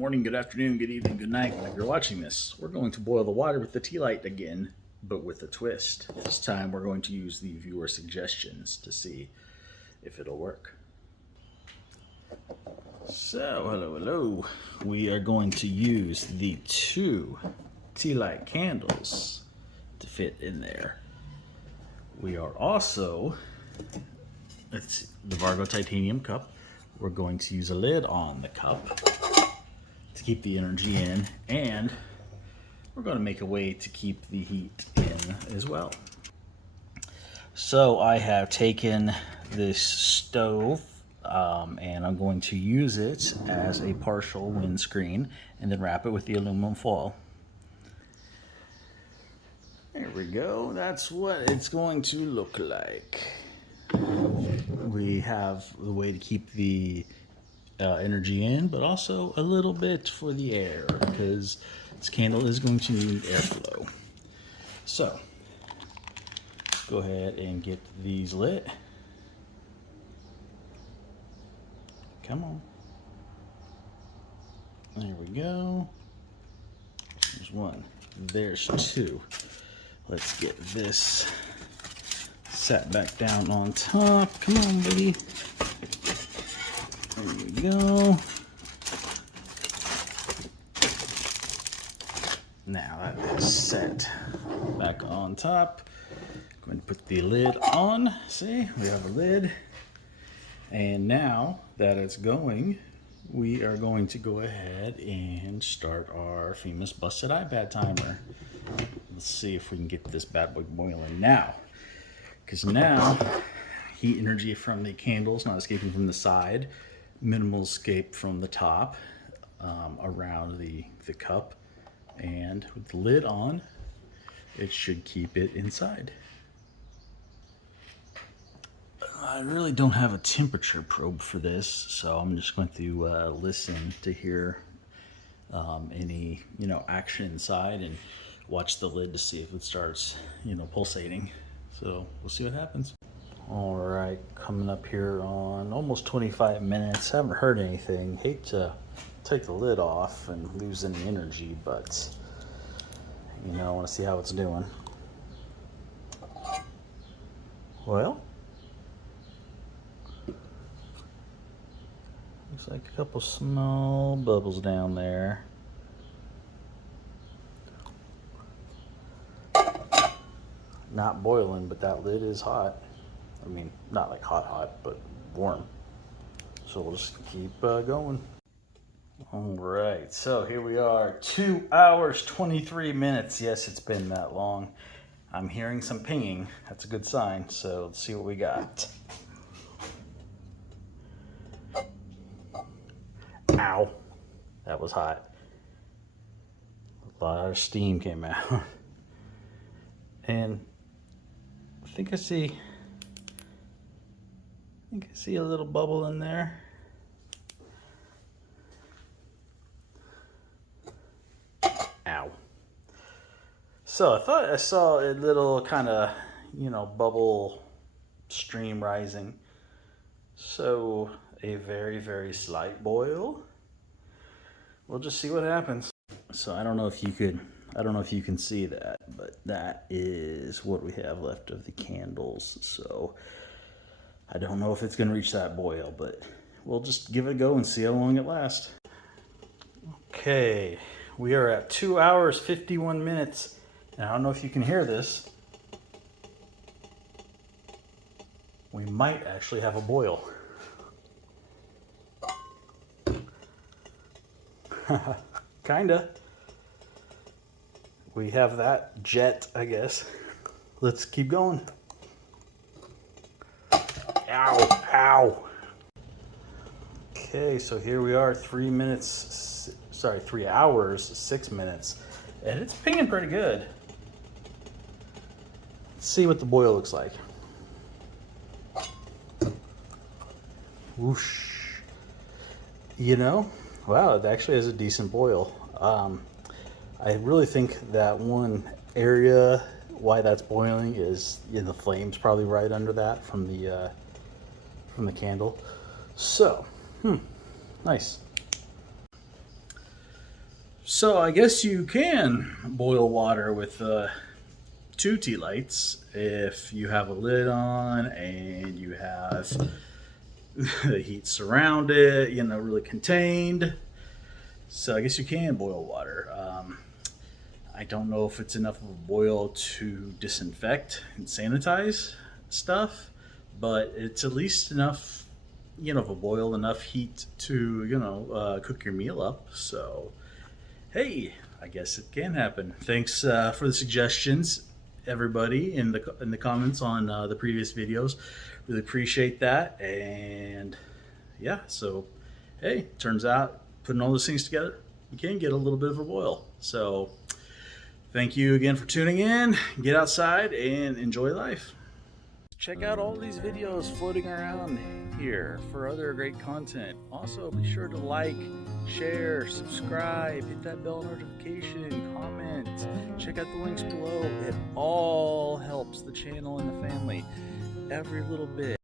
morning, good afternoon, good evening, good night. Whenever you're watching this, we're going to boil the water with the Tealight again, but with a twist. This time we're going to use the viewer suggestions to see if it'll work. So, hello. We are going to use the 2 Tealight candles to fit in there. We are also, it's the Vargo titanium cup. We're going to use a lid on the cup to keep the energy in, and we're going to make a way to keep the heat in as well. So I have taken this stove and I'm going to use it as a partial windscreen and then wrap it with the aluminum foil. There we go. That's what it's going to look like. We have the way to keep the energy in, but also a little bit for the air, because this candle is going to need airflow. So, go ahead and get these lit. Come on. There we go. There's 1. There's 2. Let's get this set back down on top. Come on, buddy. There we go. Now that is set back on top. I'm going to put the lid on. See, we have a lid. And now that it's going, we are going to go ahead and start our famous busted iPad timer. Let's see if we can get this bad boy boiling now. Because now, heat energy from the candles not escaping from the side, minimal escape from the top, around the cup, and with the lid on, it should keep it inside. I really don't have a temperature probe for this, so I'm just going to listen to hear any action inside and watch the lid to see if it starts pulsating. So we'll see what happens. All right, coming up here on almost 25 minutes. Haven't heard anything. Hate to take the lid off and lose any energy, but I want to see how it's doing. Well, looks like a couple small bubbles down there. Not boiling, but that lid is hot. I mean, not like hot, but warm. So we'll just keep going. All right, so here we are, 2 hours, 23 minutes. Yes, it's been that long. I'm hearing some pinging. That's a good sign. So let's see what we got. Ow, that was hot. A lot of steam came out. And I think I see a little bubble in there. Ow. So I thought I saw a little kind of, bubble stream rising. So a very, very slight boil. We'll just see what happens. So I don't know if you can see that, but that is what we have left of the candles. So I don't know if it's going to reach that boil, but we'll just give it a go and see how long it lasts. Okay, we are at 2 hours, 51 minutes. And I don't know if you can hear this. We might actually have a boil. Kinda. We have that jet, I guess. Let's keep going. Ow, ow. Okay, so here we are, 3 hours, 6 minutes. And it's pinging pretty good. Let's see what the boil looks like. Whoosh. Wow, it actually has a decent boil. I really think that one area why that's boiling is the flame's probably right under that from the candle. So, nice. So I guess you can boil water with 2 tea lights if you have a lid on and you have the heat surrounded, really contained. So I guess you can boil water. I don't know if it's enough of a boil to disinfect and sanitize stuff, but it's at least enough, of a boil, enough heat to, cook your meal up. So, hey, I guess it can happen. Thanks for the suggestions, everybody, in the comments on the previous videos. Really appreciate that. And yeah, so hey, turns out putting all those things together, you can get a little bit of a boil. So thank you again for tuning in. Get outside and enjoy life. Check out all these videos floating around here for other great content. Also, be sure to like, share, subscribe, hit that bell notification, comment, check out the links below. It all helps the channel and the family. Every little bit.